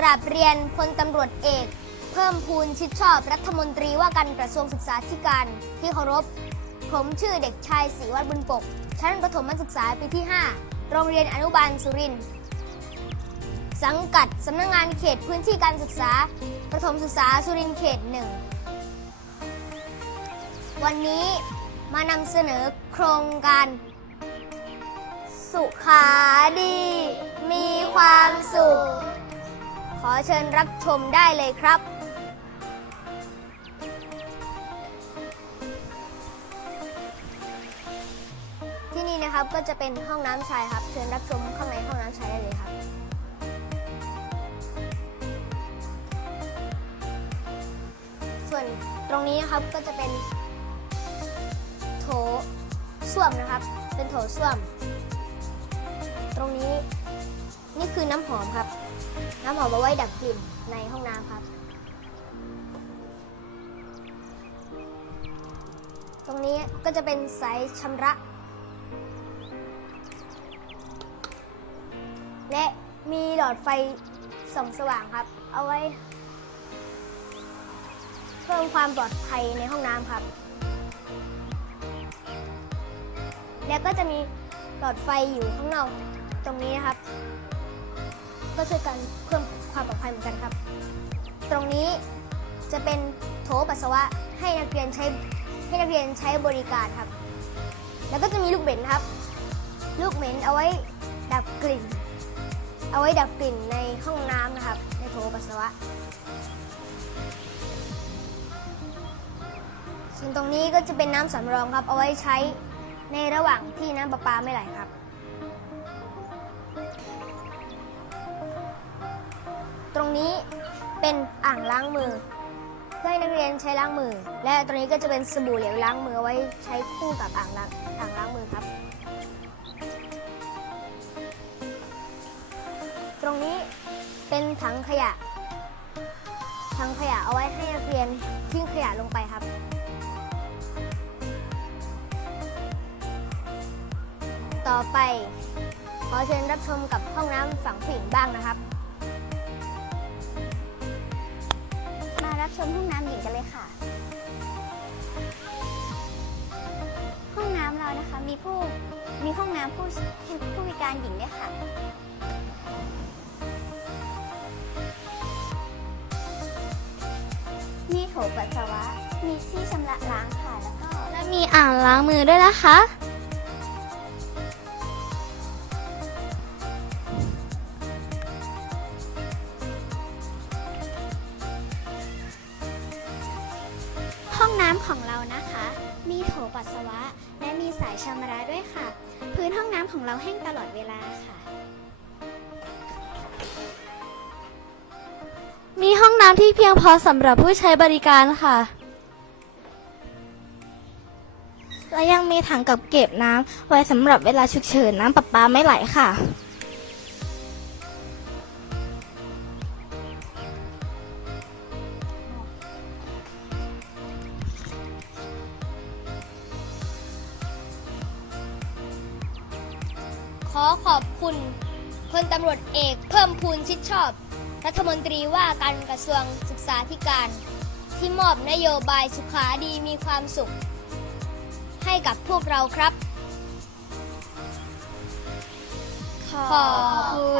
วัสดีครับกราบเรียนพลตำรวจเอก เพิ่มพูนชิดชอบรัฐมนตรีว่าการกระทรวงศึกษาธิการที่เคารพ ผมชื่อเด็กชายศรีวัฒน์บุญปก ชั้นประถมศึกษาปีที่ 5 โรงเรียนอนุบาลสุรินทร์สังกัดสำนักงงานเขตพื้นที่การศึกษา ประถมศึกษาสุรินทร์เขตหนึ่งวันนี้มานำเสนอโครงการ สุขาดี มีความสุข ขอเชิญรับชมได้เลยครับ ที่นี่นะครับก็จะเป็นห้องน้ำชายครับ เชิญรับชมข้างในห้องน้ำชายได้เลยครับส่วนตรงนี้นะครับก็จะเป็นโถส้วมนะครับ เป็นโถส้วม ตรงนี้ นี่คือน้ำหอมครับ น้ำหอมเอาไว้ดับกลิ่นในห้องน้ำครับ ตรงนี้ก็จะเป็นสายชำระ และมีหลอดไฟส่องสว่างครับ เอาไว้ เพิ่มความปลอดภัยในห้องน้ำครับ แล้วก็จะมีหลอดไฟอยู่ข้างนอกตรงนี้นะครับ ก็ช่วยกันเพิ่มความปลอดภัยเหมือนกันครับ ตรงนี้จะเป็นโถปัสสาวะให้นักเรียนใช้ให้นักเรียนใช้บริการครับ แล้วก็จะมีลูกเหม็นครับ ลูกเหม็นเอาไว้ดับกลิ่น เอาไว้ดับกลิ่นในห้องน้ำนะครับ ในโถปัสสาวะส่วนตรงนี้ก็จะเป็นน้ำสำรองครับ เอาไว้ใช้ในระหว่างที่น้ำประปาไม่ไหลครับ ตรงนี้เป็นอ่างล้างมือ เพื่อให้นักเรียนใช้ล้างมือ และตรงนี้ก็จะเป็นสบู่เหลวล้างมือไว้ใช้คู่กับอ่างล้างอ่างล้างมือครับ ตรงนี้เป็นถังขยะ ถังขยะเอาไว้ให้นักเรียนทิ้งขยะลงไปครับต่อไป ขอเชิญรับชมกับห้องน้ำฝั่งผู้หญิงบ้างนะครับ รับชมห้องน้ำหญิงกันเลยค่ะ ห้องน้ำเรานะคะมีผู้มีห้องน้ำผู้ผู้พิการหญิงด้วยค่ะมีโถปัสสาวะ มีที่ชำระล้างค่ะ แล้วก็และมีอ่างล้างมือด้วยนะคะ น้ำของเรานะคะ มีโถปัสสาวะ และมีสายชำระด้วยค่ะ พื้นห้องน้ำของเราแห้งตลอดเวลาค่ะ มีห้องน้ำที่เพียงพอสำหรับผู้ใช้บริการค่ะ และยังมีถังกับเก็บน้ำไว้สำหรับเวลาฉุกเฉินน้ำประปาไม่ไหลค่ะ ขอขอบคุณพลตำรวจเอกเพิ่มพูนชิดชอบ รัฐมนตรีว่าการกระทรวงศึกษาธิการ ที่มอบนโยบายสุขาดีมีความสุข ให้กับพวกเราครับ ขอบคุณ